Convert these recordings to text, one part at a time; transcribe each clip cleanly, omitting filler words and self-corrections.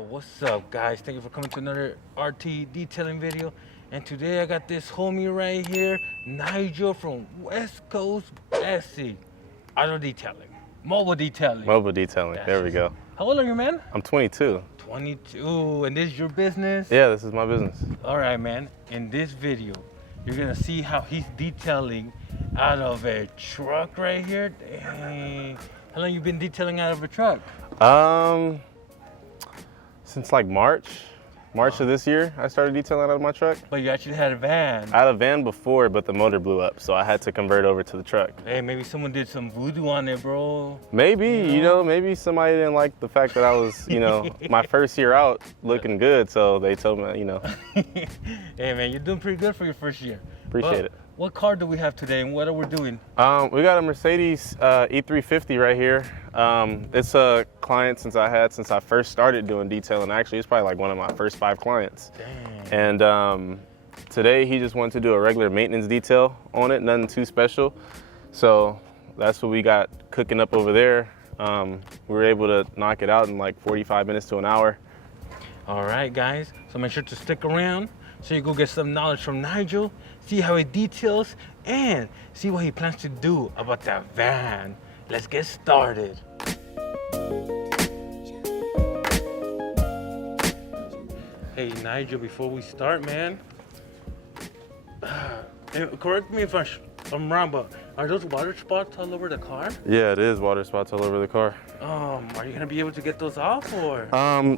Yo, what's up, guys? Thank you for coming to another RTE detailing video. And today I got this homie right here, Nigel from West Coast SC. Auto detailing, mobile detailing. Mobile detailing, there we go. How old are you, man? I'm 22. 22, and this is your business? Yeah, this is my business. All right, man. In this video, you're gonna see how he's detailing out of a truck right here. Dang. How long you been detailing out of a truck? Since like March of this year, I started detailing out of my truck. But you actually had a van. I had a van before, but the motor blew up, so I had to convert over to the truck. Hey, maybe someone did some voodoo on it, bro. Maybe, maybe somebody didn't like the fact that I was, my first year out looking good, so they told me, Hey, man, you're doing pretty good for your first year. Appreciate it. What car do we have today, and what are we doing? We got a Mercedes E350 right here. It's a client since I first started doing detailing. Actually, it's probably like one of my first 5 clients. Dang. And today he just wanted to do a regular maintenance detail on it, nothing too special. So that's what we got cooking up over there. We were able to knock it out in like 45 minutes to an hour. All right, guys. So make sure to stick around so you go get some knowledge from Nigel, see how he details, and see what he plans to do about that van. Let's get started. Hey, Nigel, before we start, man, correct me if I'm wrong, but are those water spots all over the car? Yeah, it is water spots all over the car. Are you gonna be able to get those off, or?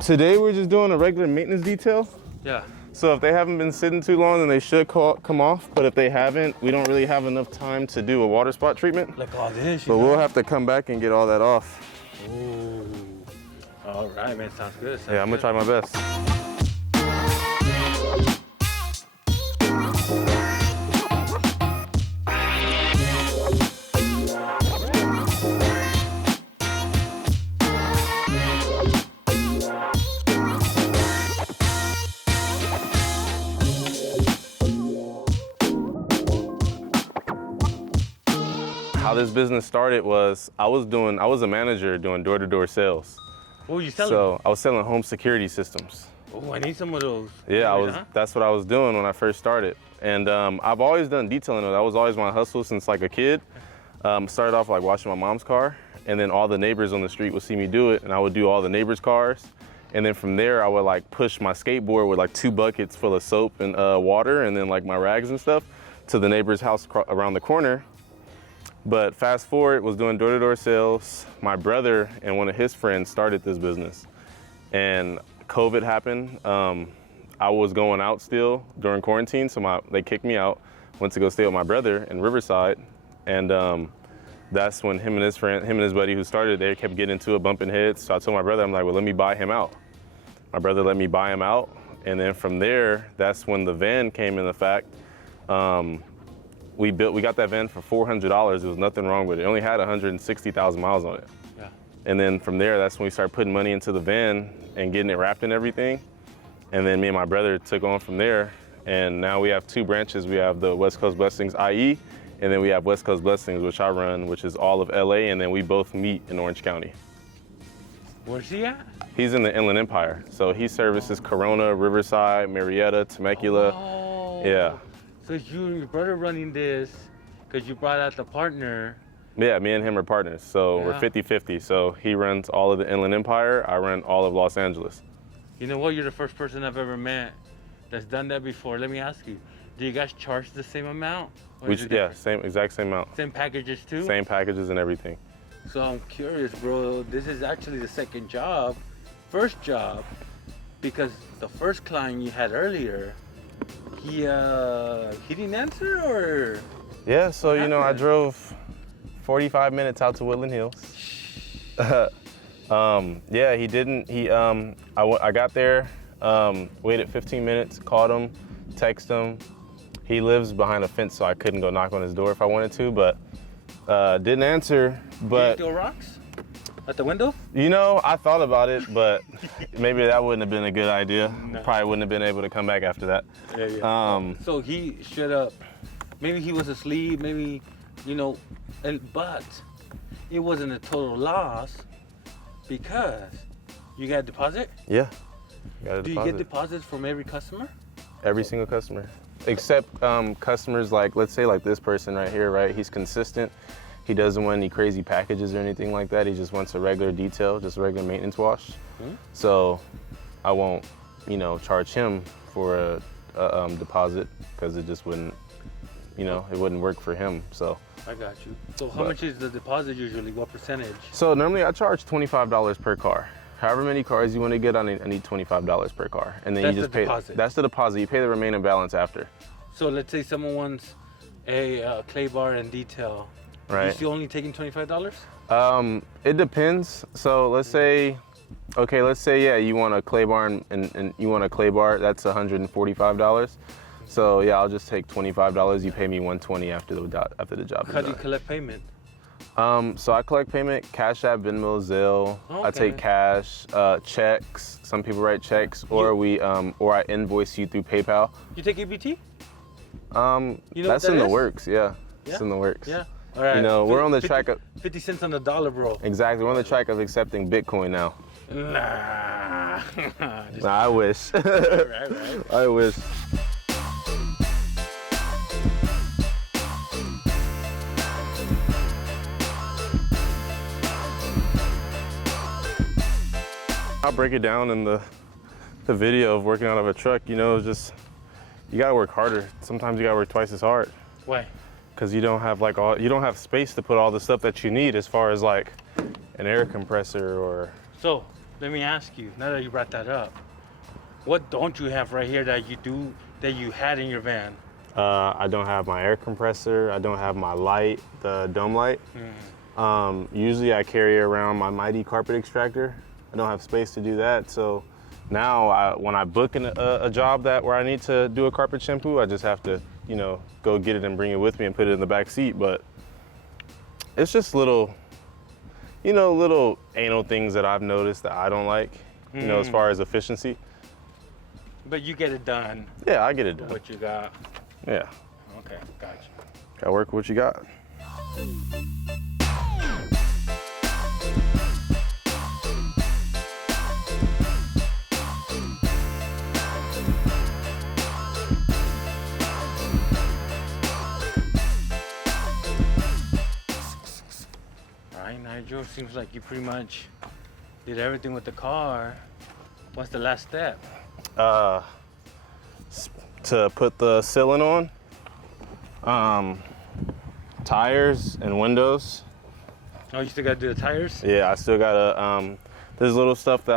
Today we're just doing a regular maintenance detail. Yeah. So if they haven't been sitting too long, then they should come off. But if they haven't, we don't really have enough time to do a water spot treatment. Like all this, so we'll have to come back and get all that off. Ooh. All right, man, sounds good. Yeah, I'm gonna try my best. How this business started was I was a manager doing door-to-door sales. What were you selling? So I was selling home security systems. Oh, I need some of those. Yeah, that's what I was doing when I first started. And I've always done detailing though. That was always my hustle since like a kid. Started off like washing my mom's car, and then all the neighbors on the street would see me do it, and I would do all the neighbors' cars. And then from there, I would like push my skateboard with like 2 buckets full of soap and water, and then like my rags and stuff, to the neighbor's house around the corner. But fast forward, was doing door-to-door sales. My brother and one of his friends started this business. And COVID happened. I was going out still during quarantine, so they kicked me out. Went to go stay with my brother in Riverside. And that's when him and his buddy who started there kept getting into it, bumping heads. So I told my brother, I'm like, well, let me buy him out. My brother let me buy him out. And then from there, that's when the van came into fact. We got that van for $400. There was nothing wrong with it. It only had 160,000 miles on it. Yeah. And then from there, that's when we started putting money into the van and getting it wrapped and everything. And then me and my brother took on from there. And now we have 2 branches. We have the West Coast Blessings IE, and then we have West Coast Blessings, which I run, which is all of LA, and then we both meet in Orange County. Where's he at? He's in the Inland Empire. So he services Corona, Riverside, Marietta, Temecula. Oh. Yeah. So you and your brother running this because you brought out the partner. Yeah, me and him are partners, so we're 50-50. So he runs all of the Inland Empire, I run all of Los Angeles. You know what? You're the first person I've ever met that's done that before. Let me ask you, do you guys charge the same amount? Exact same amount. Same packages too? Same packages and everything. So I'm curious, bro. This is actually the first job, because the first client you had earlier, he didn't answer, or? Yeah, so I drove 45 minutes out to Woodland Hills. Yeah, he didn't. I got there, waited 15 minutes, called him, texted him. He lives behind a fence, so I couldn't go knock on his door if I wanted to, but didn't answer. But did you throw rocks at the window? I thought about it, but maybe that wouldn't have been a good idea. No. Probably wouldn't have been able to come back after that. Yeah. So he shut up. Maybe he was asleep, maybe, but it wasn't a total loss, because You got a deposit? Yeah. Got a Do deposit. you get deposits from every customer? Every single customer. Except customers like, let's say like this person right here, right? He's consistent. He doesn't want any crazy packages or anything like that. He just wants a regular detail, just a regular maintenance wash. So I won't, you know, charge him for a deposit because it just wouldn't, you know, it wouldn't work for him. So I got you. So how much is the deposit usually? What percentage? So normally I charge $25 per car. However many cars you want to get, I need $25 per car, and then That's you just the pay. deposit. That's the deposit. You pay the remaining balance after. So let's say someone wants a clay bar and detail. Right. You still only taking $25? It depends. So let's say, yeah, you want a clay bar and you want a clay bar. That's $145. So yeah, I'll just take $25. You pay me $120 after the job. How do you collect payment? So I collect payment, Cash App, Venmo, Zelle. Okay. I take cash, checks. Some people write checks, or I invoice you through PayPal. You take EBT? You know that's in the works. Yeah, it's in the works. Yeah. All right. You know, we're on the track of 50 cents on the dollar, bro. Exactly. We're on the track of accepting Bitcoin now. Nah. Nah, I wish. right. I wish. I'll break it down in the video of working out of a truck. You know, just you gotta work harder. Sometimes you gotta work twice as hard. Why? Because you don't have space to put all the stuff that you need, as far as like an air compressor or. So let me ask you, now that you brought that up, what don't you have right here that you had in your van? I don't have my air compressor. I don't have my light, the dome light. Usually I carry around my Mighty carpet extractor. I don't have space to do that, so now when I book a job where I need to do a carpet shampoo, I just have to, you know, go get it and bring it with me and put it in the back seat. But it's just little anal things that I've noticed that I don't like, you know, as far as efficiency. But you get it done. Yeah, I get it done. What you got? Yeah. Okay, gotcha. Gotta work with what you got. Nigel, seems like you pretty much did everything with the car. What's the last step? To put the sealant on, tires and windows. Oh, you still gotta do the tires? Yeah, I still gotta. There's little stuff that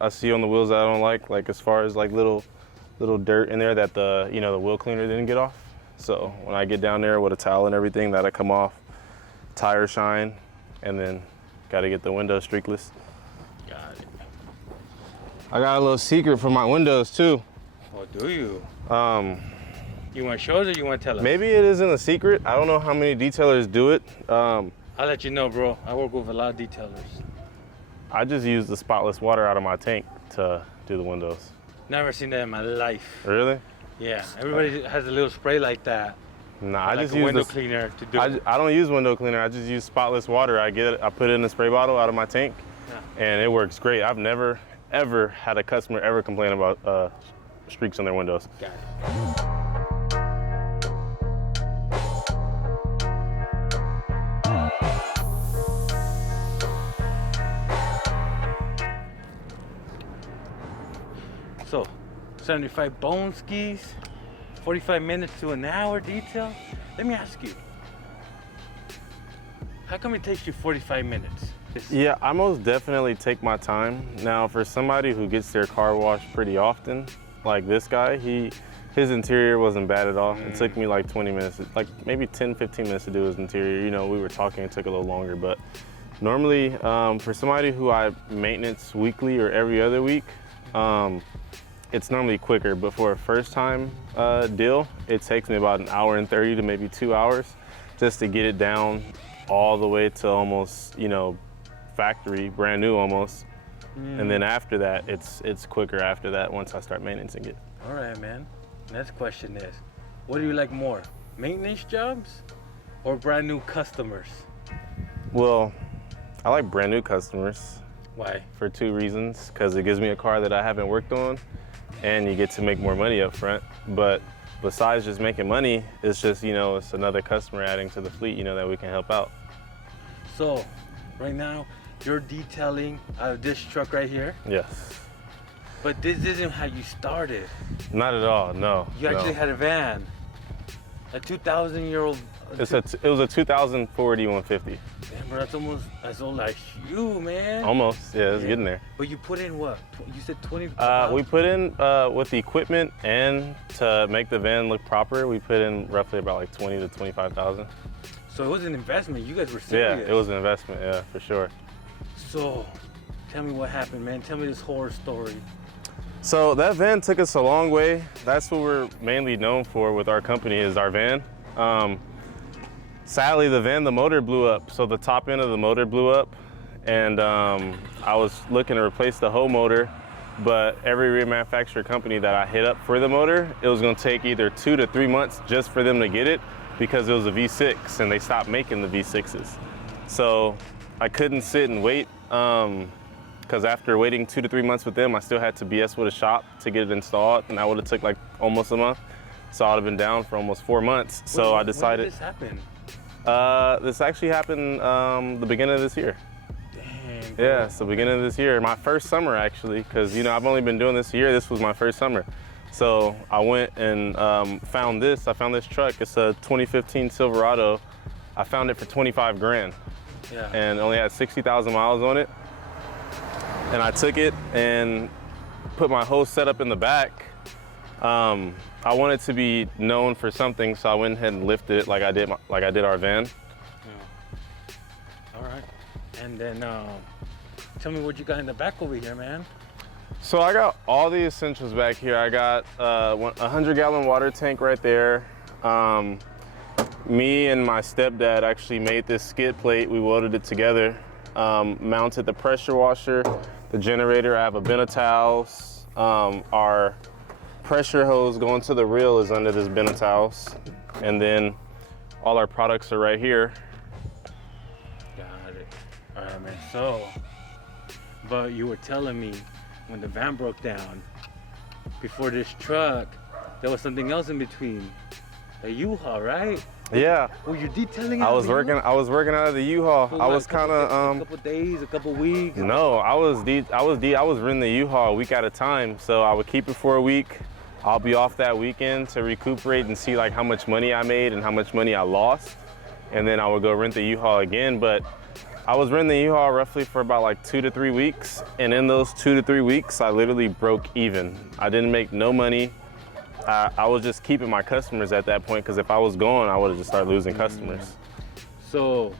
I see on the wheels that I don't like as far as like little dirt in there that the wheel cleaner didn't get off. So when I get down there with a towel and everything, that'll come off. Tire shine. And then gotta get the windows streakless. Got it. I got a little secret for my windows too. Oh, do you? You want to show us or you want to tell us? Maybe it isn't a secret. I don't know how many detailers do it. I'll let you know, bro. I work with a lot of detailers. I just use the spotless water out of my tank to do the windows. Never seen that in my life. Really? Yeah, everybody has a little spray like that. Nah, like I just a use window cleaner to do it. I don't use window cleaner. I just use spotless water. I put it in a spray bottle out of my tank, and it works great. I've never ever had a customer ever complain about streaks on their windows. Got it. So, 75 bone skis. 45 minutes to an hour detail? Let me ask you, how come it takes you 45 minutes? Yeah, I most definitely take my time. Now, for somebody who gets their car washed pretty often, like this guy, his interior wasn't bad at all. It took me like 20 minutes, like maybe 10, 15 minutes to do his interior. You know, we were talking, it took a little longer, but normally for somebody who I maintenance weekly or every other week, it's normally quicker, but for a first time deal, it takes me about 1 hour and 30 to maybe 2 hours just to get it down all the way to almost, factory, brand new almost. And then after that, it's quicker after that once I start maintaining it. All right, man. Next question is, what do you like more, maintenance jobs or brand new customers? Well, I like brand new customers. Why? For 2 reasons. Because it gives me a car that I haven't worked on, and you get to make more money up front. But besides just making money, it's just, you know, it's another customer adding to the fleet, you know, that we can help out. So, right now, you're detailing this truck right here. Yes. But this isn't how you started. Not at all, no. You actually had a van. A 2,000-year-old. It was a 2000 Ford E150. Damn, bro, that's almost as old as you, man. Almost, yeah, it's getting there. But you put in what? You said 20? We put in, with the equipment and to make the van look proper, we put in roughly about like 20 to 25,000. So it was an investment. You guys were serious. Yeah, it was an investment, yeah, for sure. So, tell me what happened, man. Tell me this horror story. So that van took us a long way. That's what we're mainly known for with our company, is our van. Sadly, the motor blew up. So the top end of the motor blew up, and I was looking to replace the whole motor, but every remanufacturer company that I hit up for the motor, it was gonna take either 2 to 3 months just for them to get it, because it was a V6 and they stopped making the V6s. So I couldn't sit and wait, because after waiting 2 to 3 months with them, I still had to BS with a shop to get it installed, and that would have took like almost a month. So I'd have been down for almost 4 months. So I decided. When did this happen? This actually happened the beginning of this year. Dang, bro. Yeah, it's the beginning of this year. My first summer, actually, because, you know, I've only been doing this a year. This was my first summer. So I went and found this. I found this truck. It's a 2015 Silverado. I found it for 25 grand. Yeah. And only had 60,000 miles on it. And I took it and put my whole setup in the back. I wanted to be known for something, so I went ahead and lifted it like I did our van. Yeah. All right. And then tell me what you got in the back over here, man. So I got all the essentials back here. I got a 100-gallon water tank right there. Me and my stepdad actually made this skid plate. We welded it together, mounted the pressure washer, the generator. I have a bin of towels. Our pressure hose going to the reel is under this bin of towels. And then all our products are right here. Got it. All right, man. So, but you were telling me when the van broke down, before this truck, there was something else in between. A U-Haul, right? Yeah. Were you detailing? I was working out of the U-Haul. I was kind of a couple days, a couple weeks. No, I was renting the U-Haul a week at a time. So I would keep it for a week. I'll be off that weekend to recuperate and see like how much money I made and how much money I lost, and then I would go rent the U-Haul again. But I was renting the U-Haul roughly for about like 2 to 3 weeks, and in those 2 to 3 weeks, I literally broke even. I didn't make no money. I was just keeping my customers at that point, because if I was gone, I would have just started losing customers. So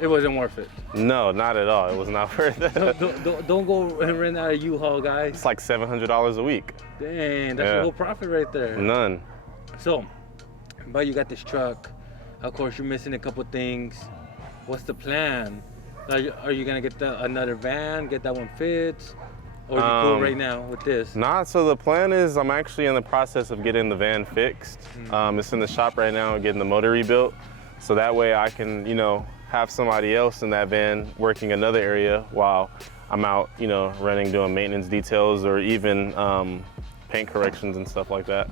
it wasn't worth it. No, not at all. It was not worth it. Don't go and rent out a U-Haul, guys. It's like $700 a week. Dang, that's your whole profit right there. None. So, but you got this truck. Of course, you're missing a couple things. What's the plan? Are you gonna get another van, get that one fixed? Or are you cool right now with this? Nah, so the plan is I'm actually in the process of getting the van fixed. It's in the shop right now, getting the motor rebuilt. So that way I can, you know, have somebody else in that van working another area while I'm out, you know, running, doing maintenance details, or even paint corrections and stuff like that.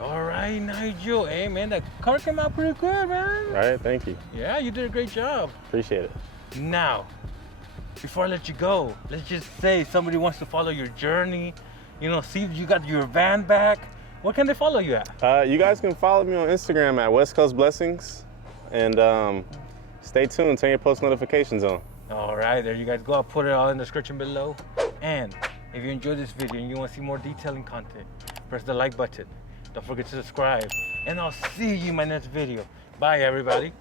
All right, Nigel. Hey, man, that car came out pretty good, man. All right, thank you. Yeah, you did a great job. Appreciate it. Now, before I let you go, let's just say somebody wants to follow your journey, you know, see if you got your van back. Where can they follow you at? You guys can follow me on Instagram at West Coast Blessings, and stay tuned, turn your post notifications on. All right, there you guys go. I'll put it all in the description below. And if you enjoyed this video and you want to see more detailing content, press the like button. Don't forget to subscribe. And I'll see you in my next video. Bye, everybody.